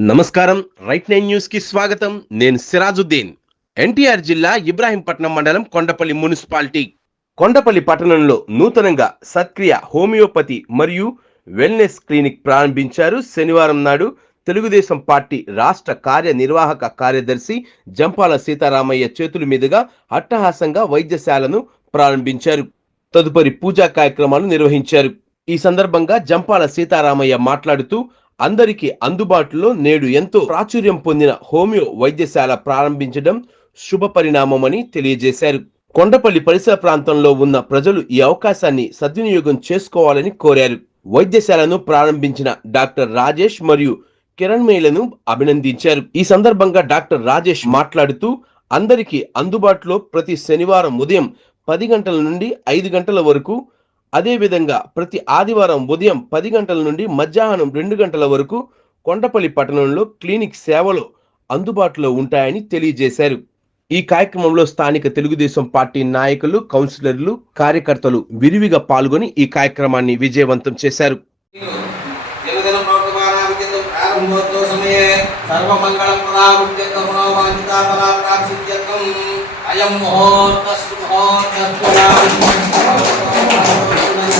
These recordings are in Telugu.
నమస్కారం. రైట్ నైన్ న్యూస్కి స్వాగతం. నేను సిరాజుద్దీన్. ఎన్టీఆర్ జిల్లా ఇబ్రాహీంపట్నం మండలం కొండపల్లి మున్సిపాలిటీ. కొండపల్లి పట్టణంలో నూతనంగా సత్క్రియ హోమియోపతి మరియు వెల్నెస్ క్లినిక్ ప్రారంభించారు శనివారం నాడు తెలుగుదేశం పార్టీ రాష్ట్ర కార్యనిర్వాహక కార్యదర్శి జంపాల సీతారామయ్య చేతుల మీదుగా అట్టహాసంగా వైద్యశాలను ప్రారంభించారు. తదుపరి పూజా కార్యక్రమాలు నిర్వహించారు. ఈ సందర్భంగా జంపాల సీతారామయ్య మాట్లాడుతూ అందరికీ అందుబాటులో నేడు ఎంతో ప్రాచుర్యం పొందిన హోమియో వైద్యశాల ప్రారంభించడం శుభ పరిణామమని తెలియజేశారు. కొండపల్లి పరిసర ప్రాంతంలో ఉన్న ప్రజలు ఈ అవకాశాన్ని సద్వినియోగం చేసుకోవాలని కోరారు. వైద్యశాలను ప్రారంభించిన డాక్టర్ రాజేష్ మరియు కిరణ్ మేలను అభినందించారు. ఈ సందర్భంగా డాక్టర్ రాజేష్ మాట్లాడుతూ అందరికీ అందుబాటులో ప్రతి శనివారం ఉదయం పది గంటల నుండి ఐదు గంటల వరకు అదేవిధంగా ప్రతి ఆదివారం ఉదయం పది గంటల నుండి మధ్యాహ్నం రెండు గంటల వరకు కొండపల్లి పట్టణంలో క్లినిక్ సేవలు అందుబాటులో ఉంటాయని తెలియజేశారు. ఈ కార్యక్రమంలో స్థానిక తెలుగుదేశం పార్టీ నాయకులు కౌన్సిలర్లు కార్యకర్తలు విరివిగా పాల్గొని ఈ కార్యక్రమాన్ని విజయవంతం చేశారు. అయం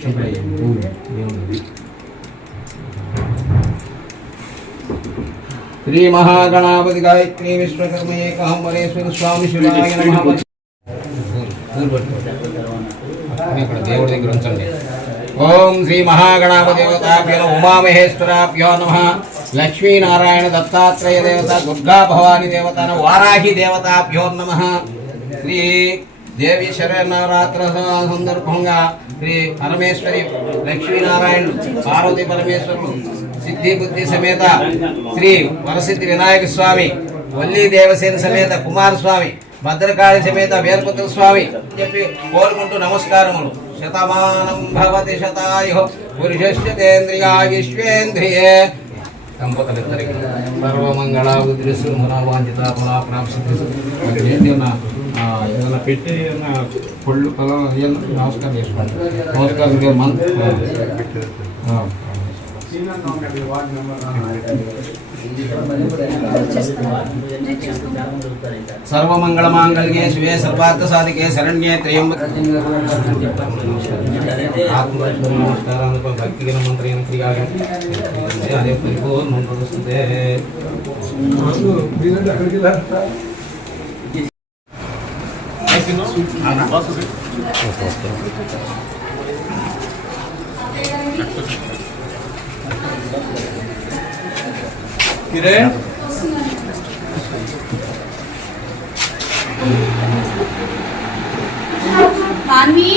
దివ్య జ్యోతిర్నమోస్తు సాక్షాత్ దీపం దర్శయామి శ్రీ మహాగణాపతి గాయత్రి విశ్వకర్మ ఏకాంబరేశ్వర స్వామి శివాయ నమః ఇక్కడ దేవుడి దగ్గర ఉంచండి ఓం శ్రీ మహాగణాపదేవతాభ్యో నమః ఉమామహేశ్వరాభ్యో నమ లక్ష్మీనారాయణ దత్తాత్రేయ దేవత దుర్గా భవాని దేవత వారాహి దేవతాభ్యో నమ శ్రీ దేవి శరన్నవరాత్ర సందర్భంగా శ్రీ పరమేశ్వరి లక్ష్మీనారాయణుడు పార్వతి పరమేశ్వరుడు సిద్ధి బుద్ధి సమేత శ్రీ వరసిద్ధి వినాయక స్వామి వల్లి దేవసేన సమేత కుమారస్వామి భద్రకాళి సమేత వీరభద్ర స్వామి చెప్పి కోరుకుంటూ నమస్కారములు. శతమానం భవతి శతాయు పురుషేంద్రియాయుష్వేంద్రియే దంపతులిద్దరికి సర్వమంగళాబుద్ధిసు మనోవాంఛిత ఫలాప్రాప్సిద్ధి ఏంటి ఉన్నా ఏదైనా పెట్టి ఏదైనా పళ్ళు పొలం ఏదైనా నమస్కారం చేసుకోండి నమస్కారం మీరు మంత్ సర్వమంగళమాంగళ్యే శివే సర్వార్థ సాధికే శరణ్యే క్రియాగా అదే పరిపూర్ణం వస్తుంది కిరణ్ మాన్వి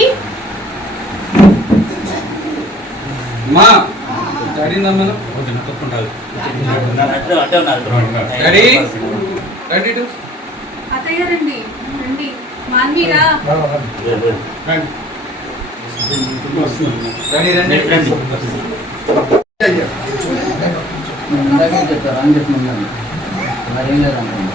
మా నమ్మను. Daddy daddy too? అత్తయ్య రండి రండి. మాన్వీరా డాడీ రండి. చెప్పారు అని చెప్పినాను మరేం లేదనుకున్నాను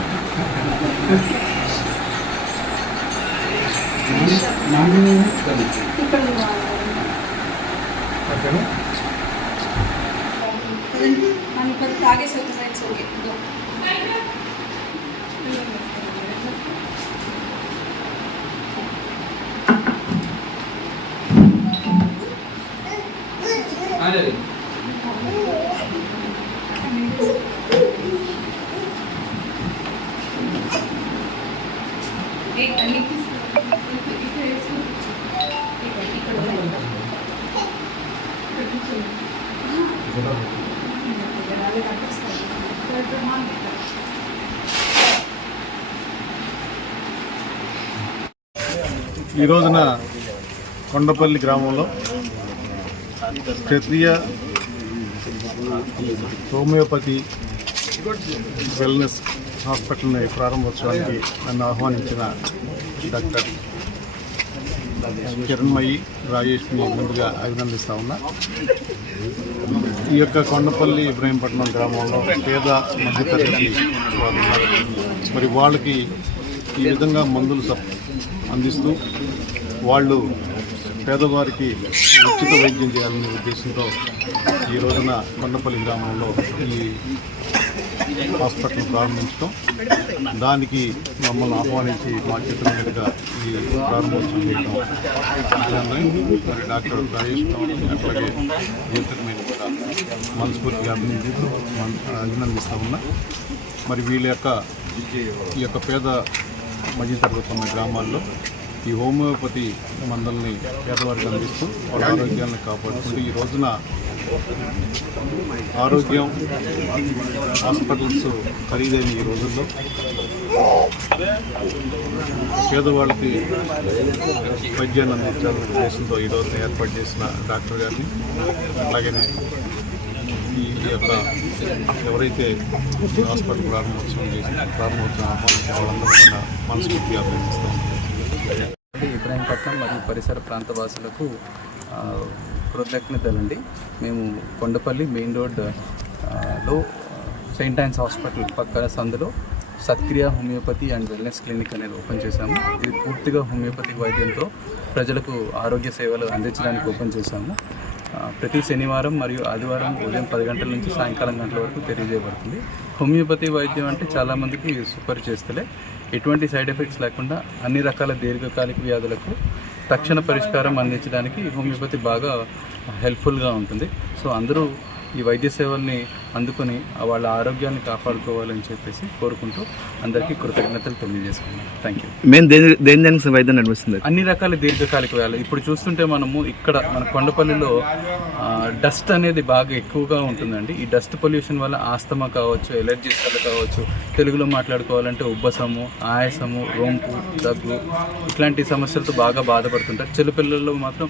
మనం ఇప్పుడు తాగేసి ఓకే ఈ రోజున కొండపల్లి గ్రామంలో క్షత్రియ హోమియోపతి వెల్నెస్ హాస్పిటల్ని ప్రారంభోత్సవానికి నన్ను ఆహ్వానించిన డాక్టర్ కిరణ్మయి రాజేష్ని ముందుగా అభినందిస్తా ఉన్నా. ఈ యొక్క కొండపల్లి ఇబ్రహీంపట్నం గ్రామంలో పేద మధ్యతరగతి వాళ్ళు మరి వాళ్ళకి ఈ విధంగా మందులు సప్ అందిస్తూ వాళ్ళు పేదవారికి ఉచిత వైద్యం చేయాలనే ఉద్దేశంతో ఈ రోజున కొండపల్లి గ్రామంలో ఈ హాస్పిటల్ ప్రారంభించడం. దానికి మమ్మల్ని ఆహ్వానించి మా చేతుల ఈ ప్రారంభోత్సవం చేయడం మరి డాక్టర్ రాజేష్ అట్లాగే జ్యోతిర్మయిని కూడా మనస్ఫూర్తిగా అభినందిస్తూ అభినందిస్తూ ఉన్నా. మరి వీళ్ళ యొక్క ఈ యొక్క పేద మధ్యతరగతి ఉన్న గ్రామాల్లో ఈ హోమియోపతి మందుల్ని పేదవారికి అందిస్తూ వాళ్ళ ఆరోగ్యాన్ని కాపాడుకుంటూ ఈ రోజున ఆరోగ్యం హాస్పిటల్స్ ఖరీదైన ఈ రోజుల్లో. పేదవాళ్ళకి వైద్యాన్ని అందించాలనే ఉద్దేశంతో ఈ రోజున ఏర్పాటు చేసిన డాక్టర్ గారిని అలాగే ఈ యొక్క ఎవరైతే హాస్పిటల్ ప్రారంభోత్సవం చేసి ప్రారంభోత్సవం ఆహ్వానించిన వాళ్ళందరూ కూడా మనస్ఫూర్తిగా అభినందిస్తాం. ఇబ్రాహీంపట్నం మరియు పరిసర ప్రాంత వాసులకు కృతజ్ఞతలండి. మేము కొండపల్లి మెయిన్ రోడ్లో సెయింట్ ఆన్స్ హాస్పిటల్ పక్కన సందులో Satkriya homoeopathy and wellness clinic అనేది ఓపెన్ చేశాము. ఇది పూర్తిగా హోమియోపతి వైద్యంతో ప్రజలకు ఆరోగ్య సేవలు అందించడానికి ఓపెన్ చేశాము. ప్రతి శనివారం మరియు ఆదివారం ఉదయం పది గంటల నుంచి సాయంకాలం గంటల వరకు తెలియజేయబడుతుంది. హోమియోపతి వైద్యం అంటే చాలామందికి సుపరిచేస్తలే ఎటువంటి సైడ్ ఎఫెక్ట్స్ లేకుండా అన్ని రకాల దీర్ఘకాలిక వ్యాధులకు తక్షణ పరిష్కారం అందించడానికి హోమియోపతి బాగా హెల్ప్ఫుల్గా ఉంటుంది. సో అందరూ ఈ వైద్య సేవల్ని అందుకొని వాళ్ళ ఆరోగ్యాన్ని కాపాడుకోవాలని చెప్పేసి కోరుకుంటూ అందరికీ కృతజ్ఞతలు తెలియజేసుకున్నాను థ్యాంక్ యూ మేము దేని దేని దానికి వైద్యం నడిపిస్తుంది. అన్ని రకాల దీర్ఘకాలిక వ్యాధులు. ఇప్పుడు చూస్తుంటే మనము ఇక్కడ మన కొండపల్లిలో డస్ట్ అనేది బాగా ఎక్కువగా ఉంటుందండి. ఈ డస్ట్ పొల్యూషన్ వల్ల ఆస్తమా కావచ్చు ఎలర్జీస్ వల్ల కావచ్చు తెలుగులో మాట్లాడుకోవాలంటే ఉబ్బసము ఆయాసము రొంపు దగ్గు ఇట్లాంటి సమస్యలతో బాగా బాధపడుతుంటారు చిన్నపిల్లల్లో మాత్రం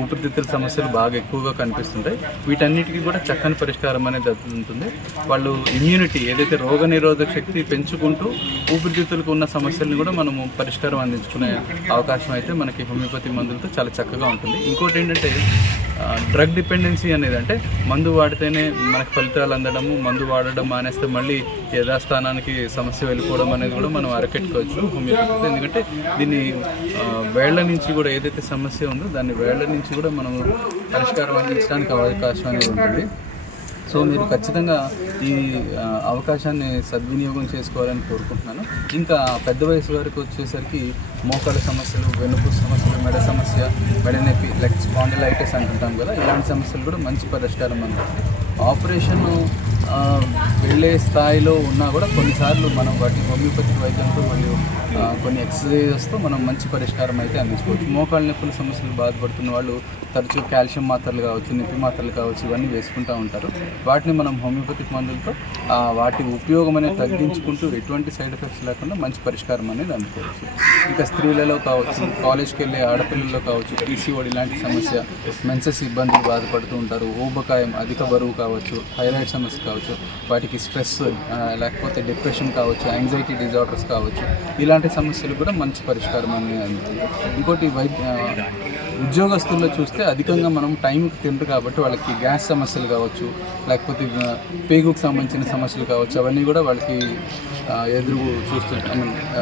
ఊపిరితిత్తుల సమస్యలు బాగా ఎక్కువగా కనిపిస్తుంటాయి. వీటన్నిటికీ కూడా చక్కని పరిష్కారం అనేది ఉంటుంది. వాళ్ళు ఇమ్యూనిటీ ఏదైతే రోగ నిరోధక శక్తి పెంచుకుంటూ ఊపిరితిత్తులకు ఉన్న సమస్యలను కూడా మనము పరిష్కారం అందించుకునే అవకాశం అయితే మనకి హోమియోపతి మందులతో చాలా చక్కగా ఉంటుంది. ఇంకోటి ఏంటంటే డ్రగ్ డిపెండెన్సీ అనేది అంటే మందు వాడితేనే మనకు ఫలితాలు అందడము మందు వాడడం మానేస్తే మళ్ళీ యథాస్థానానికి సమస్య వెళ్ళిపోవడం అనేది కూడా మనం అరకెట్టుకోవచ్చు హోమియోపతి ఎందుకంటే దీన్ని వేళ్ళ నుంచి కూడా ఏదైతే సమస్య ఉందో దాన్ని వేళ్ళ నుంచి కూడా మనం పరిష్కారం అందించడానికి అవకాశం అనేది ఉంటుంది. సో మీరు ఖచ్చితంగా ఈ అవకాశాన్ని సద్వినియోగం చేసుకోవాలని కోరుకుంటున్నాను. ఇంకా పెద్ద వయసు వరకు వచ్చేసరికి మోకాళ్ళ సమస్యలు వెనుపు సమస్యలు మెడ సమస్య మెడ నొప్పి లైక్ స్పాండిలైటిస్ అంటుంటాం కదా ఇలాంటి సమస్యలు కూడా మంచి పరిష్కారం అందిస్తుంది ఆపరేషన్ వెళ్ళే స్థాయిలో ఉన్నా కూడా కొన్నిసార్లు మనం వాటి హోమియోపతి వైద్యంతో మరియు కొన్ని ఎక్సర్సైజెస్తో మనం మంచి పరిష్కారం అయితే అందించుకోవచ్చు. మోకాళ్ళ నొప్పుల సమస్యలు బాధపడుతున్న వాళ్ళు తరచూ కాల్షియం మాత్రలు కావచ్చు నొప్పి మాత్రలు కావచ్చు ఇవన్నీ వేసుకుంటూ ఉంటారు. వాటిని మనం హోమియోపతిక్ మందులతో వాటి ఉపయోగం అనేది తగ్గించుకుంటూ ఎటువంటి సైడ్ ఎఫెక్ట్స్ లేకుండా మంచి పరిష్కారం అనేది అందుకోవచ్చు. ఇంకా స్త్రీలలో కావచ్చు కాలేజ్కి వెళ్ళే ఆడపిల్లల్లో కావచ్చు పీసీఓడి లాంటి సమస్య మెన్సెస్ ఇబ్బందులు బాధపడుతూ ఉంటారు ఊబకాయం అధిక బరువు కావచ్చు థైరాయిడ్ సమస్య కావచ్చు వాటికి స్ట్రెస్ లేకపోతే డిప్రెషన్ కావచ్చు యాంగ్జైటీ డిజార్డర్స్ కావచ్చు ఇలాంటి సమస్యలు కూడా మంచి పరిష్కారం అనేది అందుతుంది ఇంకోటి వైద్య ఉద్యోగస్తుల్లో చూస్తే అధికంగా మనం టైంకి తింటారు కాబట్టి వాళ్ళకి గ్యాస్ సమస్యలు కావచ్చు లేకపోతే పేగుకు సంబంధించిన సమస్యలు కావచ్చు అవన్నీ కూడా వాళ్ళకి ఎదురు చూస్తూ ఆ,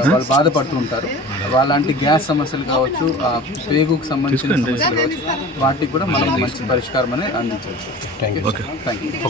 వాళ్ళు బాధపడుతూ ఉంటారు. వాళ్ళంటి గ్యాస్ సమస్యలు కావచ్చు ఆ పేగుకు సంబంధించిన సమస్యలు కావచ్చు వాటికి కూడా మనం మంచి పరిష్కారం అనేది అందించవచ్చు. Thank you